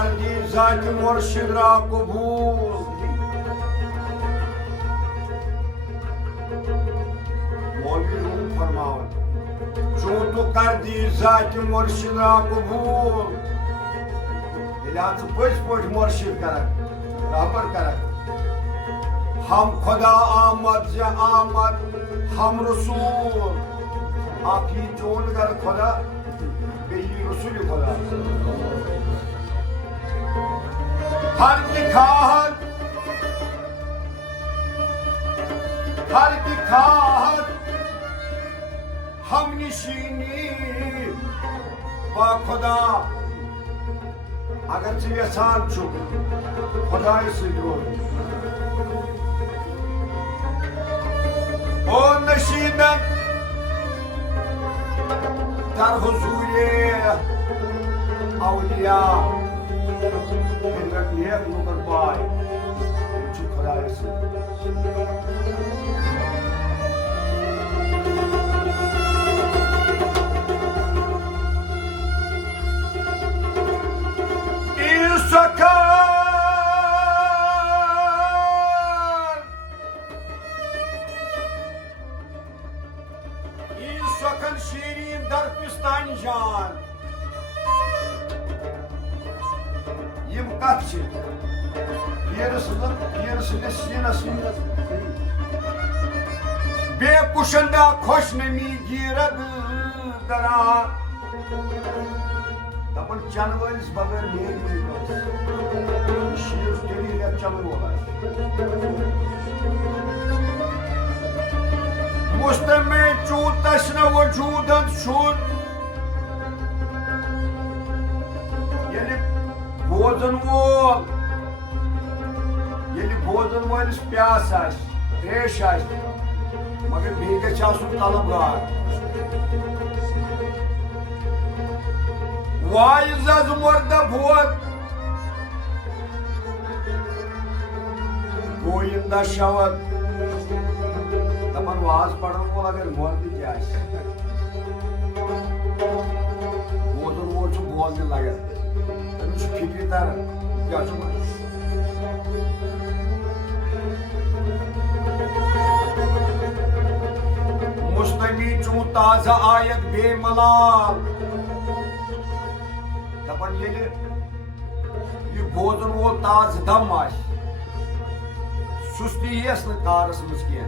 कर दी जात मुर्शिद रा कबूल मौलवी रूम फरमावन जो तो कर दी जात मुर्शिद रा कबूल इलाज पच पच मुर्शिद कर रहबर कर हम खुदा आमद या आमद हम रसूल आखी चोन कर खुदा बेई रसूल खुदा हर की खाहत हम निशीनी बा खुदा अगर चे यसान छु खुदा सो ओ नशीनन در حضور اولیاء هنگام یک نوکر پای چو خدای سے Sakın şiirin darpistan can Yim kaçı Yarısını sinasını Be kuşanda hoş nemi girad dara Tapın canvaliz bagar neydi Şiir deliyle canı olay مستمع جود تشنه وجودا شد یعنی بوزن وولس پیاس آس ریش آس مگر بیٚیہِ گژھِ آسُن طلبگار وایز از مرده بود گوینده شود दपन वाज पढ़न वोल अगर मोर्द क्या बोदन वो छु बोलने लगे तमिस फिक्र तर क्या छु मुस्तमी छु ताजा आयत बेमलाल दपन ये बोदन वो ताज दम आस सुस्ती यस न कारस मस किया